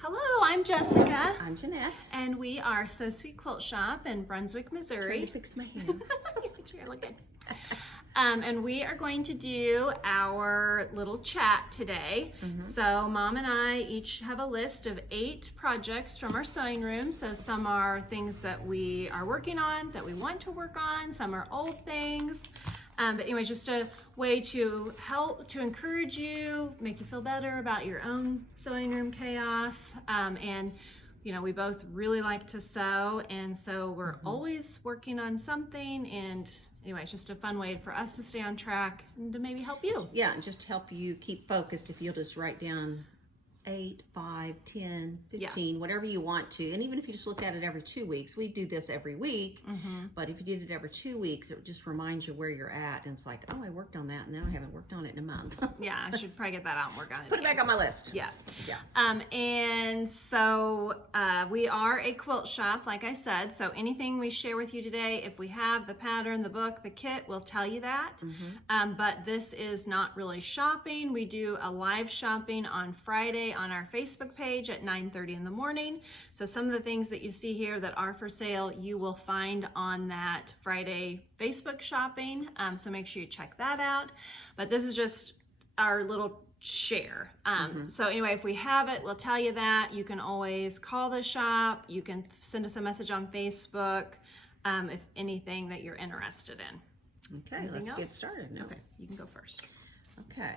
Hello, I'm Jessica. I'm Jeanette. And we are So Sweet Quilt Shop in Brunswick, Missouri. Trying to fix my hand. Make sure you're looking. And we are going to do our little chat today. So Mom and I each have a list of 8 projects from our sewing room. So some are things that we are working on, that we want to work on. Some are old things. But anyway, just a way to help, to encourage you, make you feel better about your own sewing room chaos. And you know, we both really like to sew, and so we're always working on something. And anyway, it's just a fun way for us to stay on track and to maybe help you. Yeah, and just help you keep focused if you'll just write down 8, 5, 10, 15, whatever you want to. And even if you just look at it every 2 weeks, we do this every week, but if you did it every 2 weeks, it just reminds you where you're at. And it's like, oh, I worked on that, and now I haven't worked on it in a month. Yeah, I should probably get that out and work on it. Put it back on my list. Yeah. Yeah. And so we are a quilt shop, like I said. So anything we share with you today, if we have the pattern, the book, the kit, we'll tell you that. But this is not really shopping. We do a live shopping on Friday on our Facebook page at 9:30 in the morning. So some of the things that you see here that are for sale, you will find on that Friday Facebook shopping. So make sure you check that out. But this is just our little share. So anyway, if we have it, we'll tell you that. You can always call the shop. You can send us a message on Facebook if anything that you're interested in. Okay, Anything let's else? get started. No. Okay, you can go first. Okay,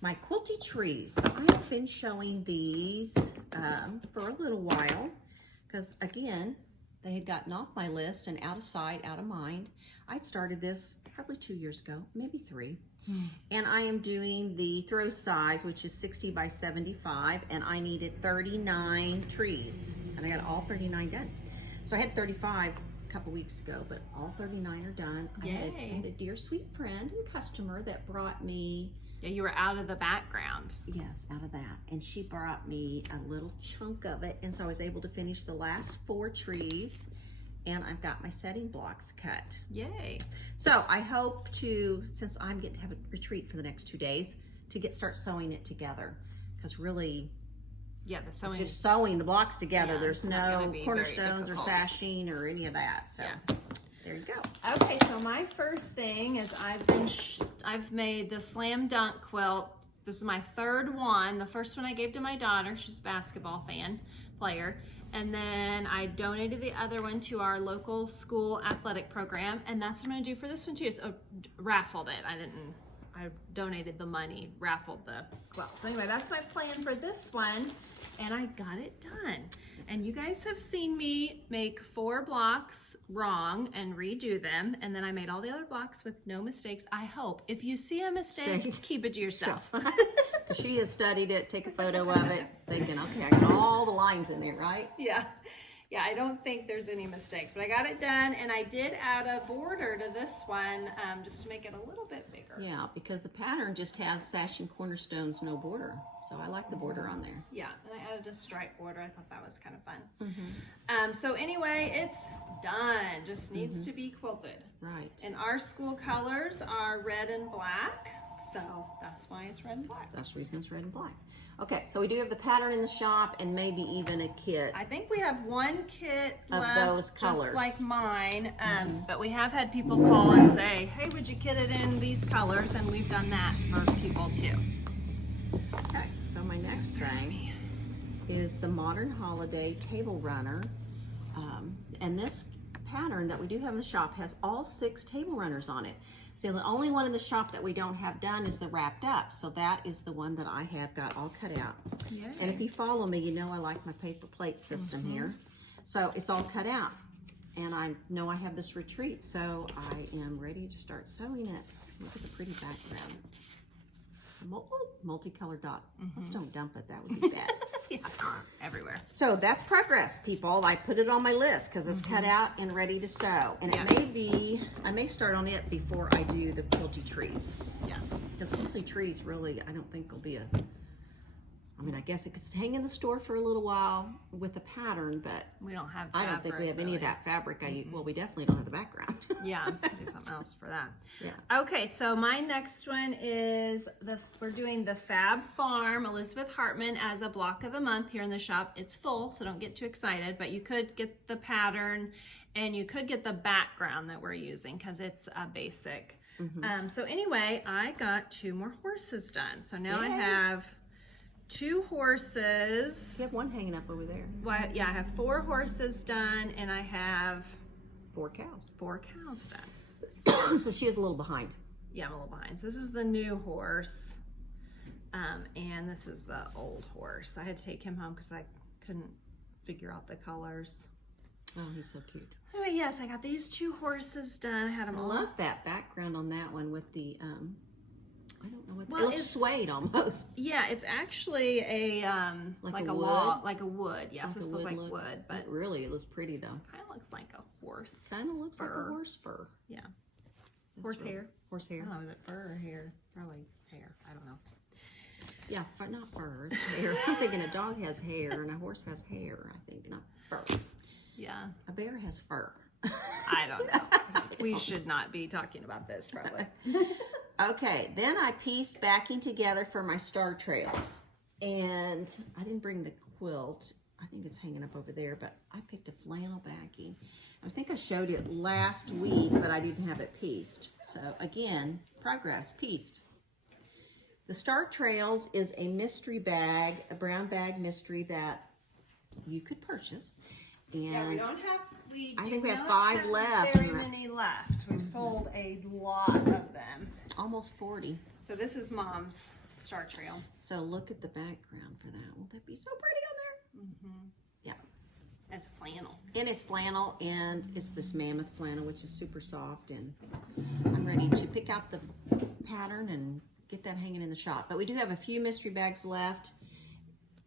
my quilty trees. So I have been showing these for a little while because, again, they had gotten off my list and out of sight, out of mind. I started this probably 2 years ago, maybe 3. And I am doing the throw size, which is 60 by 75, and I needed 39 trees, and I got all 39 done. So I had 35 a couple weeks ago, but all 39 are done. I had a dear sweet friend and customer that brought me. Yeah, you were out of the background. Yes, out of that. And she brought me a little chunk of it. And so I was able to finish the last 4 trees. And I've got my setting blocks cut. Yay. So I hope to, since I'm getting to have a retreat for the next 2 days, to start sewing it together. Because really, yeah, the sewing it's just sewing the blocks together. Yeah, There's no cornerstones or difficult. sashing or any of that. So there you go. Okay, so my first thing is I've made the slam dunk quilt. This is my 3rd one. The first one I gave to my daughter. She's a basketball player. And then I donated the other one to our local school athletic program. And that's what I'm gonna do for this one too. So raffled it. I donated the money, raffled the quilt. So anyway, that's my plan for this one. And I got it done. And you guys have seen me make 4 blocks wrong and redo them. And then I made all the other blocks with no mistakes, I hope. If you see a mistake, keep it to yourself. She has studied it, take a photo of it, thinking, okay, I got all the lines in there, right? Yeah, I don't think there's any mistakes, but I got it done, and I did add a border to this one just to make it a little bit bigger. Yeah, because the pattern just has sash and cornerstones, no border. So I like the border on there. Yeah, and I added a stripe border. I thought that was kind of fun. So anyway, it's done. Just needs to be quilted. Right. And our school colors are red and black, so that's why it's red and black. That's the reason it's red and black. Okay, so we do have the pattern in the shop and maybe even a kit. I think we have one kit of left, those colors, just like mine. But we have had people call and say, "Hey, would you kit it in these colors?" And we've done that for people too. Okay, so my next thing is the Modern Holiday Table Runner, and this pattern that we do have in the shop has all 6 table runners on it. So the only one in the shop that we don't have done is the wrapped up. So that is the one that I have got all cut out. Yay. And if you follow me, you know I like my paper plate system here. So it's all cut out. And I know I have this retreat, so I am ready to start sewing it. Look at the pretty background. Multicolored dot. Let's don't dump it, that would be bad. Yeah, everywhere. So that's progress, people. I put it on my list because it's cut out and ready to sew. And it may be, I may start on it before I do the quilty trees. Yeah. Because quilty trees really, I don't think will be a I mean, I guess it could hang in the store for a little while with a pattern, but We don't have I don't think we have any of that fabric. Well, we definitely don't have the background. Yeah, do something else for that. Yeah. Okay, so my next one is we're doing the Fab Farm Elizabeth Hartman as a block of the month here in the shop. It's full, so don't get too excited, but you could get the pattern and you could get the background that we're using because it's a basic. So anyway, I got 2 more horses done. So now I have 2 horses. You have one hanging up over there. Well, yeah, I have 4 horses done and I have 4 cows. 4 cows done. So she is a little behind. Yeah, I'm a little behind. So this is the new horse, and this is the old horse. I had to take him home because I couldn't figure out the colors. Oh, he's so cute. Anyway, yes, I got these 2 horses done. I had them I all. love that background on that one with the, I don't know what, Well, it looks it's suede almost. Yeah, it's actually a Like a log, wood? like a wood. Yeah, Like it's a supposed to look wood like look. wood, but Really, it looks pretty though. kind of looks like a horse. Kind of looks like fur. a horse fur. Yeah, That's horse really- hair. Horse I hair. don't know, is it fur or hair? Probably hair. I don't know. Yeah, not fur. It's hair. I'm thinking a dog has hair and a horse has hair. I think not fur. Yeah, A bear has fur. I don't know. We should not be talking about this, probably. Okay, then I pieced backing together for my star trails. And I didn't bring the quilt. I think it's hanging up over there, but I picked a flannel backing. I think I showed it last week, but I didn't have it pieced. So again, progress, pieced. The Star Trails is a mystery bag, a brown bag mystery that you could purchase. And Yeah, we don't have. I think we have not 5 have left. Very many left. We've sold a lot of them. almost 40. So this is Mom's Star Trail. So look at the background for that. Won't that be so pretty on there? Yeah. It's flannel. And it's flannel, and it's this mammoth flannel, which is super soft. And I'm ready to pick out the pattern and get that hanging in the shop. But we do have a few mystery bags left.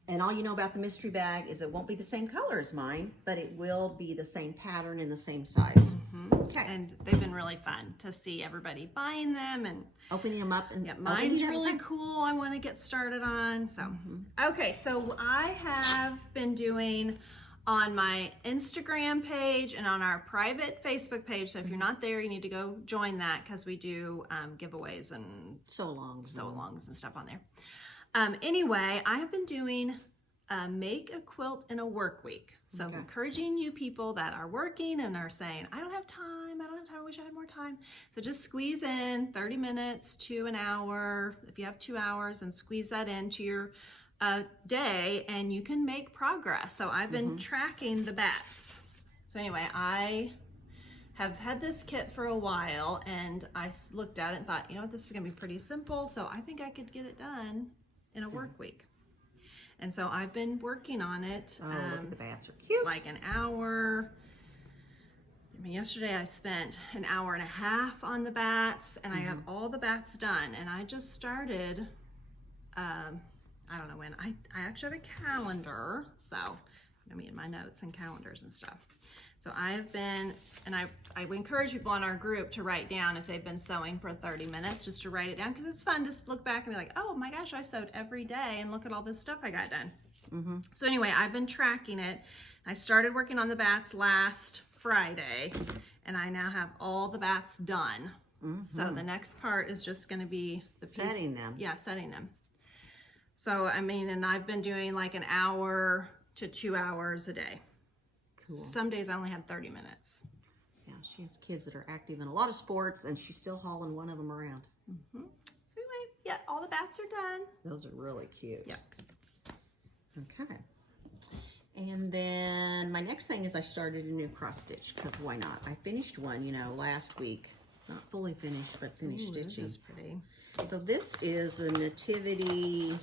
And all you know about the mystery bag is it won't be the same color as mine, but it will be the same pattern and the same size. Okay. And they've been really fun to see everybody buying them and Opening them up and yeah, mine's really cool. I want to get started on. So, okay, so I have been doing on my Instagram page and on our private Facebook page. So if you're not there, you need to go join that because we do giveaways and so longs and stuff on there. Anyway, I have been doing make a quilt in a work week. So encouraging you people that are working and are saying, I don't have time, I wish I had more time. So just squeeze in 30 minutes to an hour, if you have 2 hours, and squeeze that into your day and you can make progress. So I've been tracking the bats. So anyway, I have had this kit for a while and I looked at it and thought, you know what, this is gonna be pretty simple. So I think I could get it done in a work week. And so I've been working on it. Oh, look at the bats, are cute. Like an hour. I mean, yesterday I spent an hour and a half on the bats and I have all the bats done. And I just started, I don't know when, I actually have a calendar. So, I mean, my notes and calendars and stuff. So I have been, and I would encourage people in our group to write down if they've been sewing for 30 minutes, just to write it down, because it's fun to look back and be like, oh my gosh, I sewed every day and look at all this stuff I got done. So anyway, I've been tracking it. I started working on the bats last Friday, and I now have all the bats done. So the next part is just going to be the piece, setting them. Yeah, setting them. So, I mean, and I've been doing like an hour to 2 hours a day. Cool. Some days I only had 30 minutes. Yeah, she has kids that are active in a lot of sports, and she's still hauling one of them around. So anyway, yeah, all the bats are done. Those are really cute. Yeah. Okay. And then my next thing is I started a new cross stitch, because why not? I finished one, you know, last week. Not fully finished, but finished stitching. This is pretty. So this is the Nativity.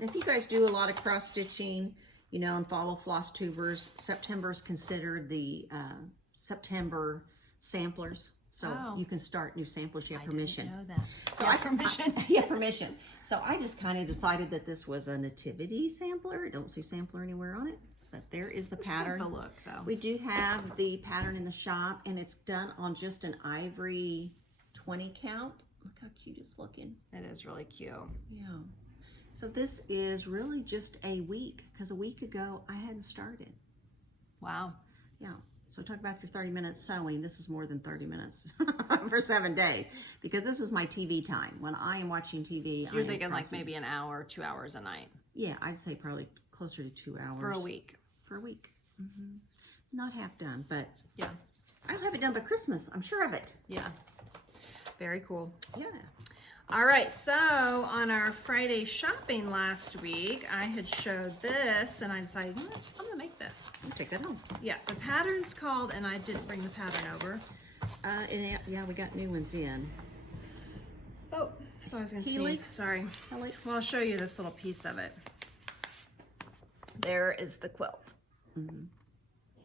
And if you guys do a lot of cross stitching, you know, and follow Flosstubers, September is considered the September samplers. So you can start new samples. You have permission. I didn't know that. So permission. Yeah, permission. So I just kind of decided that this was a Nativity sampler. I don't see sampler anywhere on it, but there is the pattern. The look though. We do have the pattern in the shop, and it's done on just an ivory 20 count. Look how cute it's looking. It is really cute. Yeah. So this is really just a week, because a week ago I hadn't started. Wow. Yeah. So talk about your 30 minutes sewing. This is more than 30 minutes for 7 days, because this is my TV time. When I am watching TV, So you're thinking like maybe an hour, 2 hours a night. Yeah, I'd say probably closer to 2 hours. For a week. For a week. Not half done, but Yeah. I'll have it done by Christmas. I'm sure of it. Yeah. Very cool. Yeah. All right, so on our Friday shopping last week, I had showed this and I decided, you know what, I'm gonna make this. I'll take that home. Yeah, the pattern's called, and I didn't bring the pattern over. Yeah, we got new ones in. Oh, I thought I was gonna Helix? sneeze, sorry. Helix. Well, I'll show you this little piece of it. There is the quilt.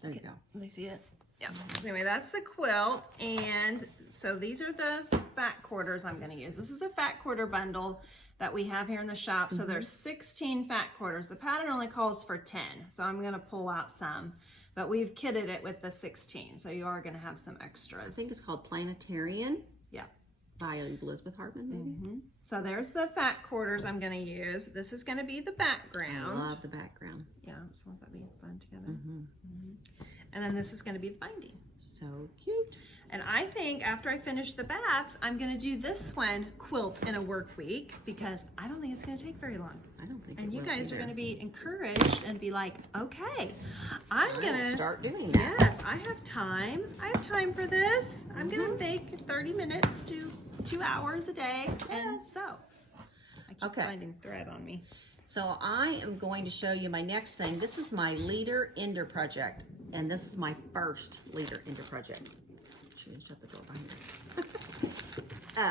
There you go. Let me see it. Yeah. Anyway, that's the quilt, and so these are the fat quarters I'm going to use. This is a fat quarter bundle that we have here in the shop. So there's 16 fat quarters. The pattern only calls for 10, so I'm going to pull out some, but we've kitted it with the 16, so you are going to have some extras. I think it's called Planetarian. Yeah. By Elizabeth Hartman, maybe. So there's the fat quarters I'm going to use. This is going to be the background. I love the background. Yeah, so let that be blend together. And then this is going to be the binding. So cute. And I think after I finish the bats, I'm going to do this one, quilt in a work week, because I don't think it's going to take very long. I don't think And it you will guys are either. going to be encouraged and be like, okay, I'm I going will to start doing that. Yes, I have time. I have time for this. I'm going to make 30 minutes to 2 hours a day and sew. I keep finding thread on me. So I am going to show you my next thing. This is my leader ender project, and this is my first leader ender project. Should we shut the door behind me?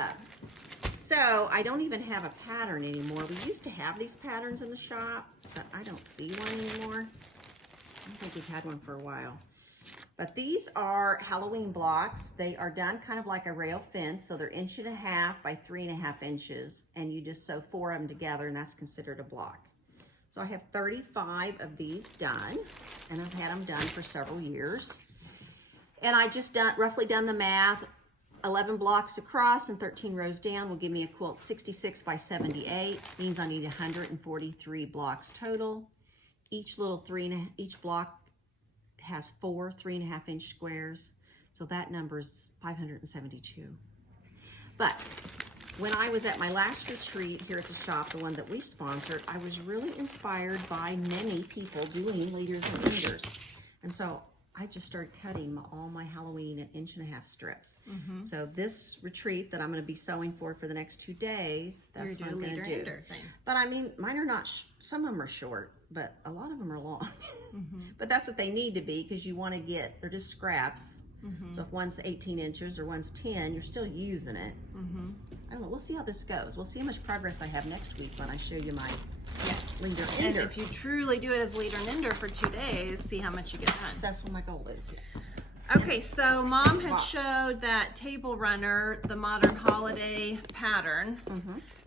So I don't even have a pattern anymore. We used to have these patterns in the shop, but I don't see one anymore. I don't think we've had one for a while. But these are Halloween blocks. They are done kind of like a rail fence, so they're 1.5 inches by 3.5 inches, and you just sew 4 of them together, and that's considered a block. So I have 35 of these done, and I've had them done for several years. And I just roughly done the math. 11 blocks across and 13 rows down will give me a quilt 66 by 78. Means I need 143 blocks total. Each block has 4 3.5-inch squares, so that number's 572. But when I was at my last retreat here at the shop, the one that we sponsored, I was really inspired by many people doing leaders and enders, and so I just started cutting all my Halloween at 1.5 inch strips. So this retreat that I'm going to be sewing for the next 2 days, that's what I'm going to do. Thing. But I mean, mine are not, some of them are short, but a lot of them are long. But that's what they need to be, because you want to get, they're just scraps. So if one's 18 inches or one's 10, you're still using it. I don't know, we'll see how this goes. We'll see how much progress I have next week when I show you my leader And ender. if you truly do it as leader and ender for 2 days, see how much you get done. That's what my goal is. Okay, so Mom had showed that table runner, the modern holiday pattern.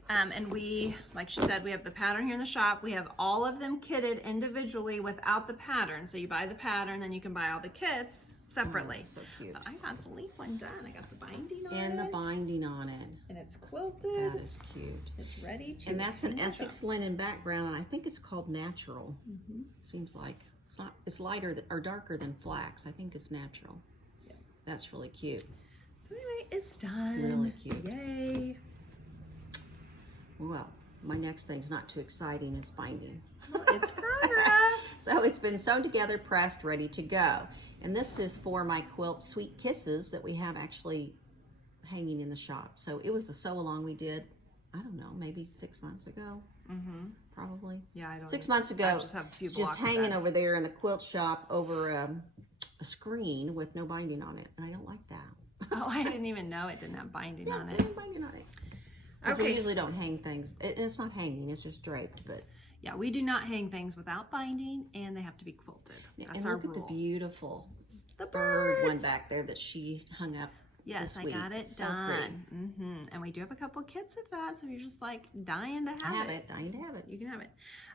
And we, like she said, we have the pattern here in the shop. We have all of them kitted individually without the pattern. So you buy the pattern, then you can buy all the kits separately. So cute. But I got the leaf one done. I got the binding on it. And the binding on it. And it's quilted. That is cute. It's ready to. And that's an finish Essex linen background, and I think it's called natural. Seems like it's not. It's lighter or darker than flax. I think it's natural. Yeah. That's really cute. So anyway, it's done. Really cute. Yay. Well, my next thing's not too exciting. It's binding. Well, it's progress. So it's been sewn together, pressed, ready to go. And this is for my quilt Sweet Kisses that we have actually hanging in the shop. So it was a sew along we did, I don't know, maybe 6 months ago. Probably. Yeah, I don't 6 know. months ago. I just have a few it's just blocks hanging done. over there in the quilt shop over a screen with no binding on it, and I don't like that. Oh, I didn't even know it didn't have binding on it. No binding on it. We usually don't hang things. It's not hanging, it's just draped. But yeah, we do not hang things without binding, and they have to be quilted. That's and our look rule. at the beautiful The bird one birds. back there that she hung up. Yes, this I week. got it It's so pretty. done. And we do have a couple kits of that, so you're just like dying to I have have it. Dying to have it. You can have it.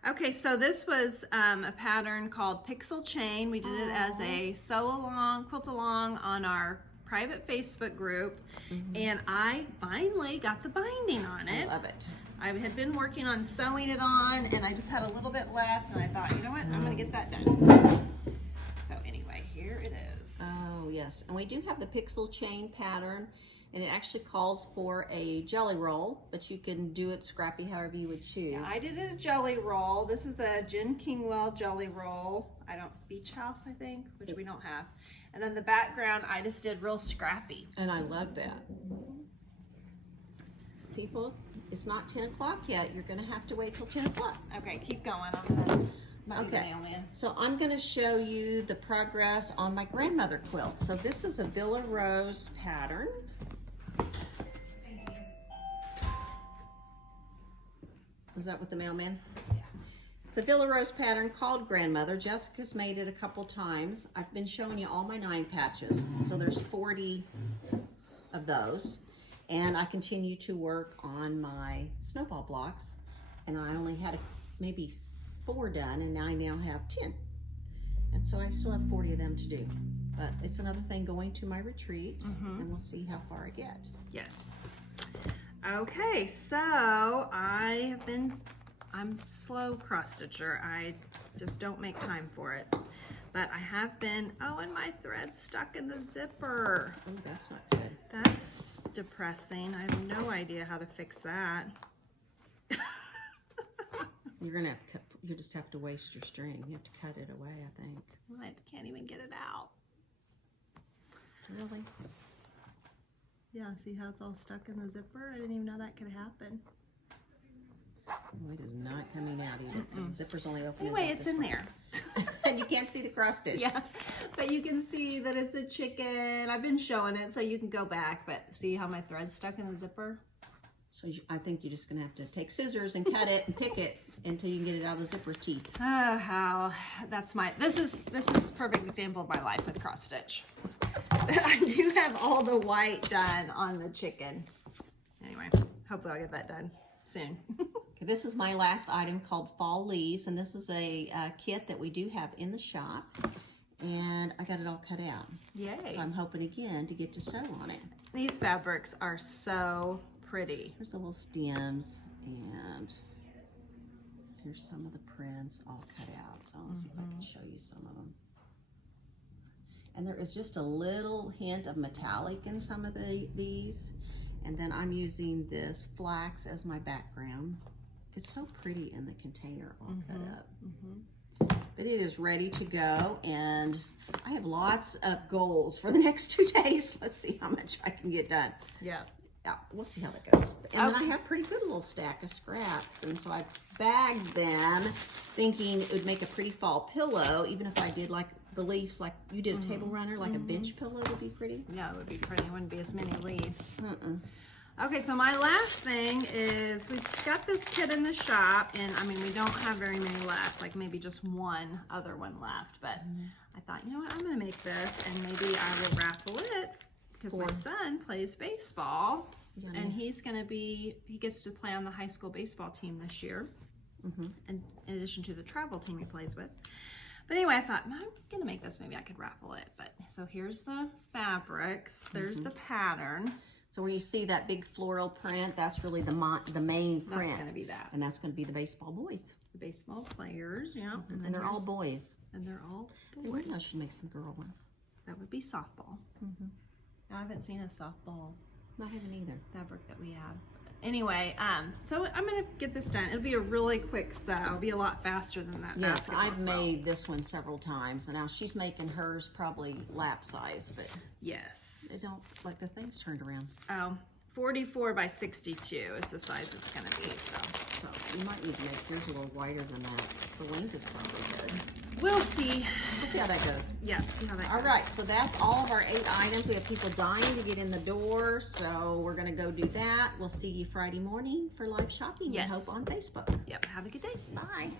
Okay, so this was a pattern called Pixel Chain. We did it as a sew along, quilt along on our private Facebook group, and I finally got the binding on it. I love it. I had been working on sewing it on, and I just had a little bit left, and I thought, you know what, I'm gonna get that done. So anyway, here it is. Oh yes, and we do have the pixel chain pattern, and it actually calls for a jelly roll, but you can do it scrappy however you would choose. Yeah, I did a jelly roll. This is a Jen Kingwell jelly roll. Beach House, I think, which we don't have. And then the background, I just did real scrappy. And I love that. People, it's not 10 o'clock yet. You're gonna have to wait till 10 o'clock. Okay, keep going. I'm gonna do the Okay, mailman. so I'm gonna show you the progress on my grandmother quilt. So this is a Villa Rose pattern. Was that with the mailman? Yeah. It's a Villa Rose pattern called Grandmother. Jessica's made it a couple times. I've been showing you all my 9 patches. So there's 40 of those. And I continue to work on my Snowball blocks. And I only had maybe 4 done, and I now have 10. And so I still have 40 of them to do. But it's another thing going to my retreat, and we'll see how far I get. Yes. Okay, so I'm slow cross stitcher. I just don't make time for it. But I have been, and my thread's stuck in the zipper. Oh, that's not good. That's depressing. I have no idea how to fix that. You're gonna have to cut, you just have to waste your string. You have to cut it away, I think. I can't even get it out. Really? Yeah, see how it's all stuck in the zipper? I didn't even know that could happen. Oh, it is not coming out either. The zipper's only open. Anyway, it's in there. And you can't see the cross stitch. Yeah, but you can see that it's a chicken. I've been showing it, so you can go back, but see how my thread's stuck in the zipper? So I think you're just gonna have to take scissors and cut it and pick it until you can get it out of the zipper teeth. Oh, how this is perfect example of my life with cross stitch. I do have all the white done on the chicken. Anyway, hopefully I'll get that done soon. Okay, this is my last item called Fall Leaves, and this is a kit that we do have in the shop, and I got it all cut out. Yay. So I'm hoping again to get to sew on it. These fabrics are so pretty. There's the little stems, and here's some of the prints all cut out. So let's see if I can show you some of them. And there is just a little hint of metallic in some of these. And then I'm using this flax as my background. It's so pretty in the container all cut up. But it is ready to go, and I have lots of goals for the next 2 days. Let's see how much I can get done. Yeah. Yeah, we'll see how that goes. And then I have a pretty good little stack of scraps, and so I bagged them thinking it would make a pretty fall pillow, even if I did like the leaves, like you did a table runner, like a bench pillow would be pretty. Yeah, it would be pretty. It wouldn't be as many leaves. Okay, so my last thing is we've got this kit in the shop, and I mean, we don't have very many left, like maybe just one other one left, but I thought, you know what, I'm gonna make this, and maybe I will raffle it, because my son plays baseball, and he gets to play on the high school baseball team this year, and in addition to the travel team he plays with. But anyway, I thought, no, I'm gonna make this, maybe I could raffle it. But so here's the fabrics, there's the pattern. So where you see that big floral print, that's really the main print. That's gonna be that. And that's gonna be the baseball boys. The baseball players, yeah. And they're all boys. And they're all boys. Maybe I should make some girl ones. That would be softball. I haven't seen a softball I haven't either. fabric that we have. Anyway, so I'm gonna get this done. It'll be a really quick sew. It'll be a lot faster than that. Yes, I've made this one several times, and now she's making hers probably lap size, but yes, they don't, like the thing's turned around. 44 by 62 is the size it's gonna be. So you might need to make yours a little wider than that. The length is probably good. We'll see. We'll see how that goes. Yeah, see how that goes. All right, so that's all of our 8 items. We have people dying to get in the door, so we're gonna go do that. We'll see you Friday morning for live shopping. Yes. I hope on Facebook. Yep, have a good day. Bye.